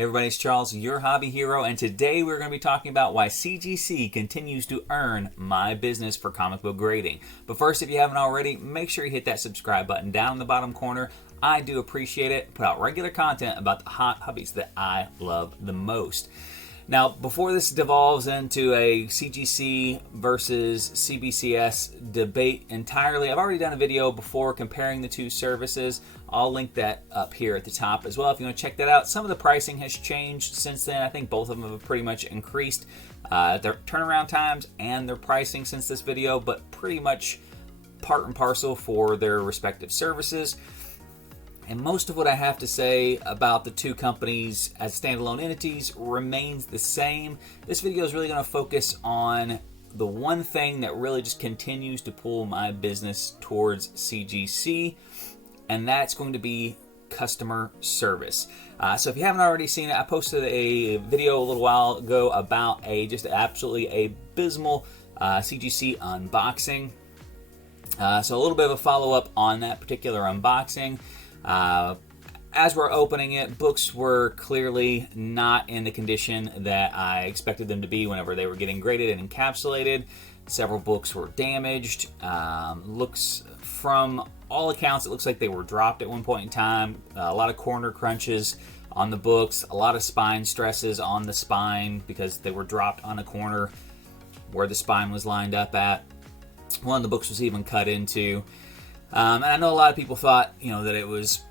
Hey everybody, it's Charles, your hobby hero, and today we're going to be talking about why CGC continues to earn my business for comic book grading. But first, if you haven't already, make sure you hit that subscribe button down in the bottom corner. I do appreciate it. Put out regular content about the hot hobbies that I love the most. Now, before this devolves into a CGC versus CBCS debate entirely, I've already done a video before comparing the two services. I'll link that up here at the top as well if you want to check that out. Some of the pricing has changed since then. I think both of them have pretty much increased their turnaround times and their pricing since this video, but pretty much part and parcel for their respective services. And most of what I have to say about the two companies as standalone entities remains the same. This video is really going to focus on the one thing that really just continues to pull my business towards CGC, and that's going to be customer service. So if you haven't already seen it, I posted a video a little while ago about just absolutely abysmal CGC unboxing. So a little bit of a follow-up on that particular unboxing. As we're opening it, books were clearly not in the condition that I expected them to be whenever they were getting graded and encapsulated. Several books were damaged. Looks from all accounts, it looks like they were dropped at one point in time. A lot of corner crunches on the books, a lot of spine stresses on the spine because they were dropped on a corner where the spine was lined up at. One of the books was even cut into. And I know a lot of people thought, that it was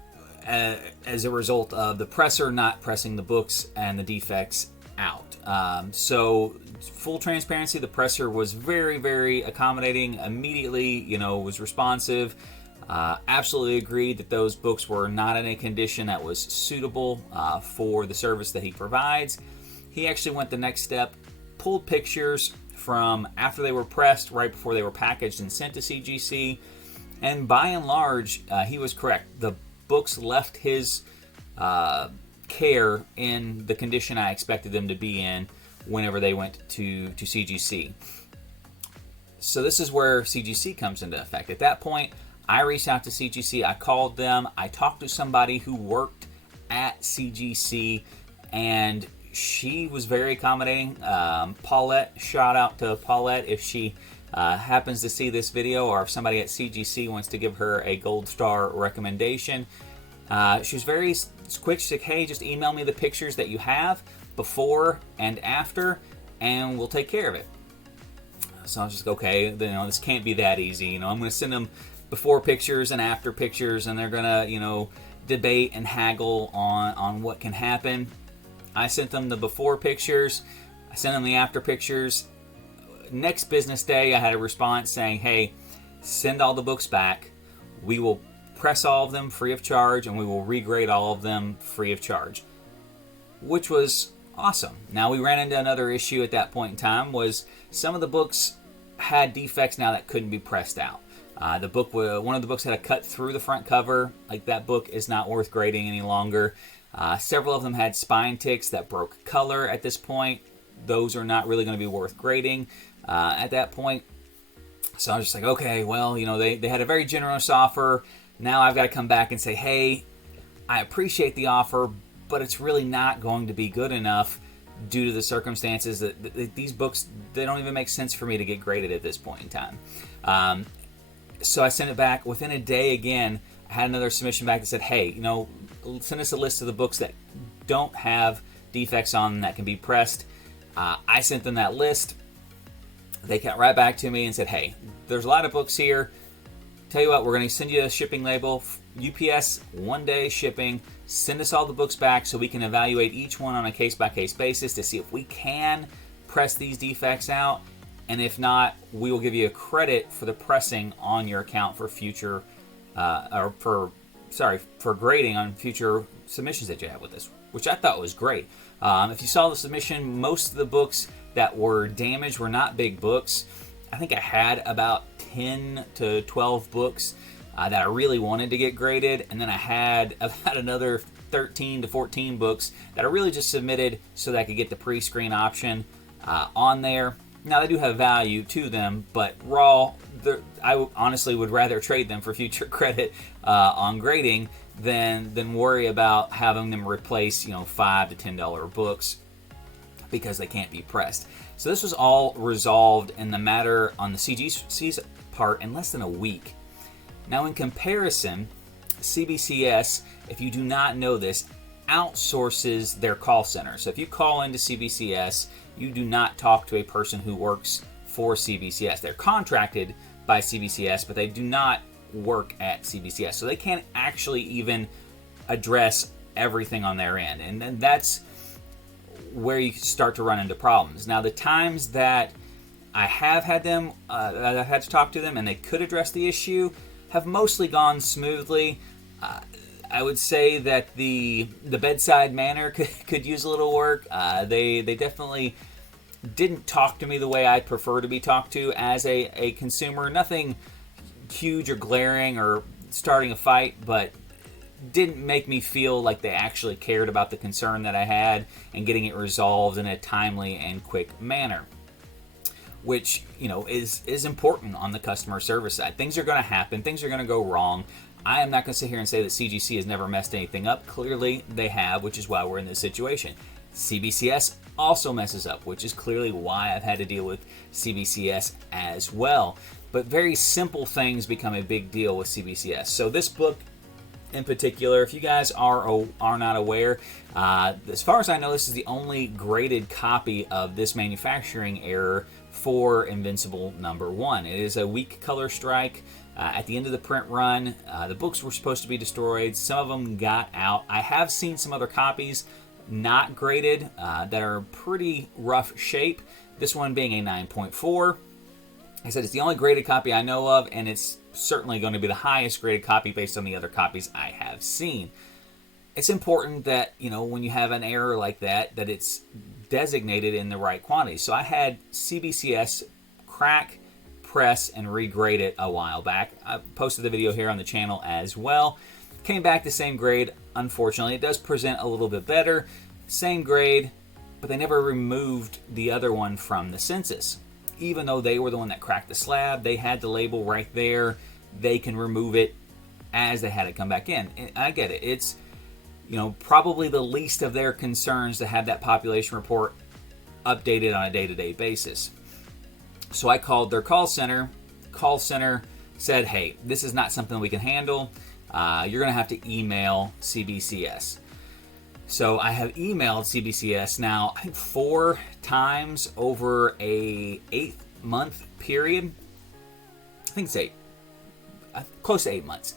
as a result of the presser not pressing the books and the defects out. So full transparency, the presser was very, very accommodating, immediately, was responsive. Absolutely agreed that those books were not in a condition that was suitable for the service that he provides. He actually went the next step, pulled pictures from after they were pressed, right before they were packaged and sent to CGC. And by and large, he was correct. The books left his care in the condition I expected them to be in whenever they went to CGC. So this is where CGC comes into effect. At that point, I reached out to CGC. I called them. I talked to somebody who worked at CGC, and she was very accommodating. Paulette, shout out to Paulette if she happens to see this video, or if somebody at CGC wants to give her a gold star recommendation. She was very quick. She said, hey, just email me the pictures that you have before and after, and we'll take care of it. So I was just like, okay, this can't be that easy. I'm going to send them before pictures and after pictures, and they're going to, debate and haggle on what can happen. I sent them the before pictures. I sent them the after pictures. Next business day, I had a response saying, hey, send all the books back. We will press all of them free of charge, and we will regrade all of them free of charge, which was awesome. Now, we ran into another issue at that point in time, was some of the books had defects now that couldn't be pressed out. One of the books had a cut through the front cover. Like, that book is not worth grading any longer. Several of them had spine ticks that broke color at this point. Those are not really going to be worth grading at that point. So I was just like, okay, well, they had a very generous offer. Now I've got to come back and say, hey, I appreciate the offer, but it's really not going to be good enough due to the circumstances that these books, they don't even make sense for me to get graded at this point in time. So I sent it back. Within a day, again, I had another submission back that said, hey, send us a list of the books that don't have defects on them that can be pressed. I sent them that list. They got right back to me and said, hey, there's a lot of books here. Tell you what, we're going to send you a shipping label. UPS, 1-day shipping. Send us all the books back so we can evaluate each one on a case-by-case basis to see if we can press these defects out. And if not, we will give you a credit for the pressing on your account for future, for grading on future submissions that you have with this, which I thought was great. If you saw the submission, most of the books that were damaged were not big books. I think I had about 10 to 12 books that I really wanted to get graded, and then I had about another 13 to 14 books that I really just submitted so that I could get the pre-screen option on there. Now, they do have value to them, but raw, I honestly would rather trade them for future credit on grading than worry about having them replace, $5 to $10 books because they can't be pressed. So this was all resolved in the matter on the CGC's part in less than a week. Now, in comparison, CBCS, if you do not know this, outsources their call center. So if you call into CBCS, you do not talk to a person who works for CBCS. They're contracted by CBCS, but they do not work at CBCS. So they can't actually even address everything on their end. And then that's where you start to run into problems. Now, the times that I have had them, I've had to talk to them and they could address the issue, have mostly gone smoothly. I would say that the bedside manner could use a little work. They definitely didn't talk to me the way I'd prefer to be talked to as a consumer. Nothing huge or glaring or starting a fight, but didn't make me feel like they actually cared about the concern that I had and getting it resolved in a timely and quick manner, which is important on the customer service side. Things are going to happen. Things are going to go wrong. I am not going to sit here and say that CGC has never messed anything up. Clearly they have, which is why we're in this situation. CBCS also messes up, which is clearly why I've had to deal with CBCS as well. But very simple things become a big deal with CBCS. So this book in particular, if you guys are not aware, as far as I know, this is the only graded copy of this manufacturing error for Invincible #1. It is a weak color strike. At the end of the print run, the books were supposed to be destroyed. Some of them got out. I have seen some other copies not graded that are pretty rough shape. This one being a 9.4. I said it's the only graded copy I know of, and it's certainly going to be the highest graded copy based on the other copies I have seen. It's important that, when you have an error like that it's designated in the right quantity. So I had CBCS crack, press, and regrade it a while back. I posted the video here on the channel as well. Came back the same grade. Unfortunately, it does present a little bit better. Same grade, but they never removed the other one from the census. Even though they were the one that cracked the slab, they had the label right there. They can remove it as they had it come back in. And I get it. It's, probably the least of their concerns to have that population report updated on a day-to-day basis. So I called their call center. Call center said, hey, this is not something we can handle. You're going to have to email CBCS. So I have emailed CBCS now, I think 4 times over a 8-month period. I think it's 8, close to 8 months.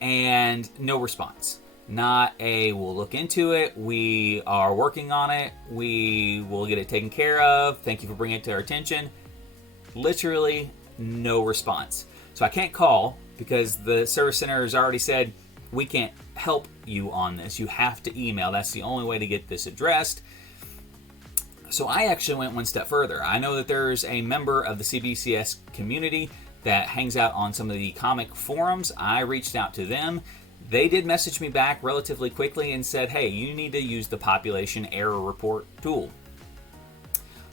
And no response. Not a, we'll look into it. We are working on it. We will get it taken care of. Thank you for bringing it to our attention. Literally no response. So I can't call because the service center has already said, we can't help you on this. You have to email. That's the only way to get this addressed. So I actually went one step further. I know that there's a member of the CBCS community that hangs out on some of the comic forums. I reached out to them. They did message me back relatively quickly and said, hey, you need to use the population error report tool.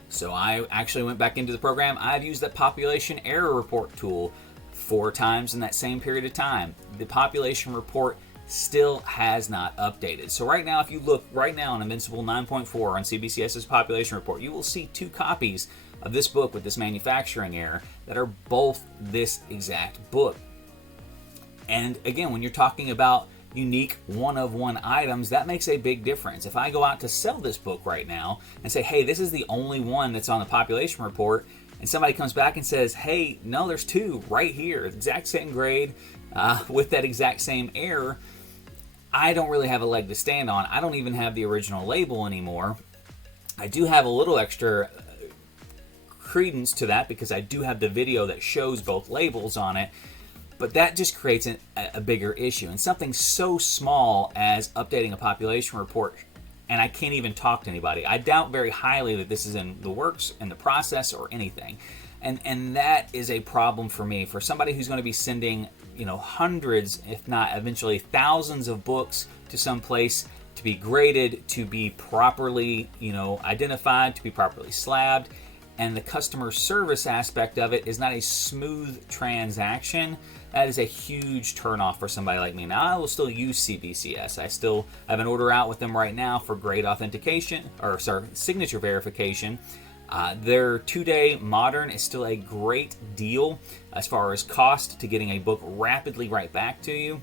So I actually went back into the program. I've used that population error report tool 4 times in that same period of time. The population report still has not updated. So right now, if you look right now on Invincible 9.4 on CBCS's population report, you will see 2 copies of this book with this manufacturing error that are both this exact book. And again, when you're talking about unique one-of-one items, that makes a big difference. If I go out to sell this book right now and say, hey, this is the only one that's on the population report, and somebody comes back and says, hey, no, there's 2 right here, exact same grade, with that exact same error, I don't really have a leg to stand on. I don't even have the original label anymore. I do have a little extra credence to that because I do have the video that shows both labels on it, but that just creates a bigger issue. And something so small as updating a population report, and I can't even talk to anybody. I doubt very highly that this is in the works, in the process, or anything. And that is a problem for me. For somebody who's going to be sending, hundreds, if not eventually thousands of books to some place to be graded, to be properly, identified, to be properly slabbed, and the customer service aspect of it is not a smooth transaction, that is a huge turnoff for somebody like me. Now, I will still use CBCS. I still have an order out with them right now for grade authentication, or sorry, signature verification. Their 2-day modern is still a great deal as far as cost to getting a book rapidly right back to you.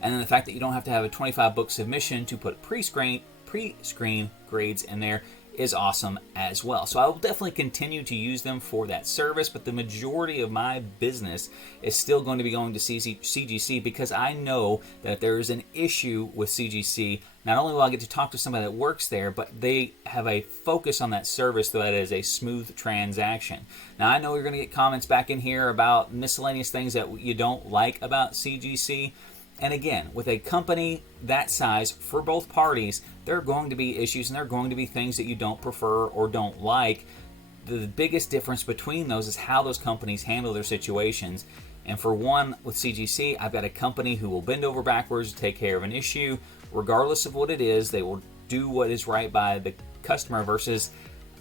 And then the fact that you don't have to have a 25 book submission to put pre-screen grades in there is awesome as well. So I will definitely continue to use them for that service, but the majority of my business is still going to be going to CGC because I know that there is an issue with CGC. Not only will I get to talk to somebody that works there, but they have a focus on that service so that it is a smooth transaction. Now, I know you're going to get comments back in here about miscellaneous things that you don't like about CGC. And again, with a company that size, for both parties, there are going to be issues and there are going to be things that you don't prefer or don't like. The biggest difference between those is how those companies handle their situations. And for one, with CGC, I've got a company who will bend over backwards to take care of an issue. Regardless of what it is, they will do what is right by the customer, versus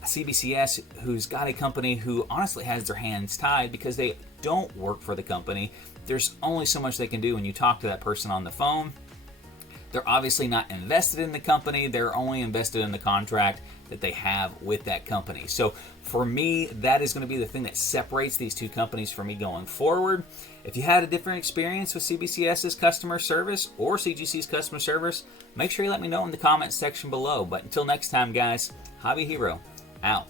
CBCS, who's got a company who honestly has their hands tied because they don't work for the company. There's only so much they can do when you talk to that person on the phone. They're obviously not invested in the company. They're only invested in the contract that they have with that company. So for me, that is going to be the thing that separates these two companies for me going forward. If you had a different experience with CBCS's customer service or CGC's customer service, make sure you let me know in the comments section below. But until next time, guys, Hobby Hero out.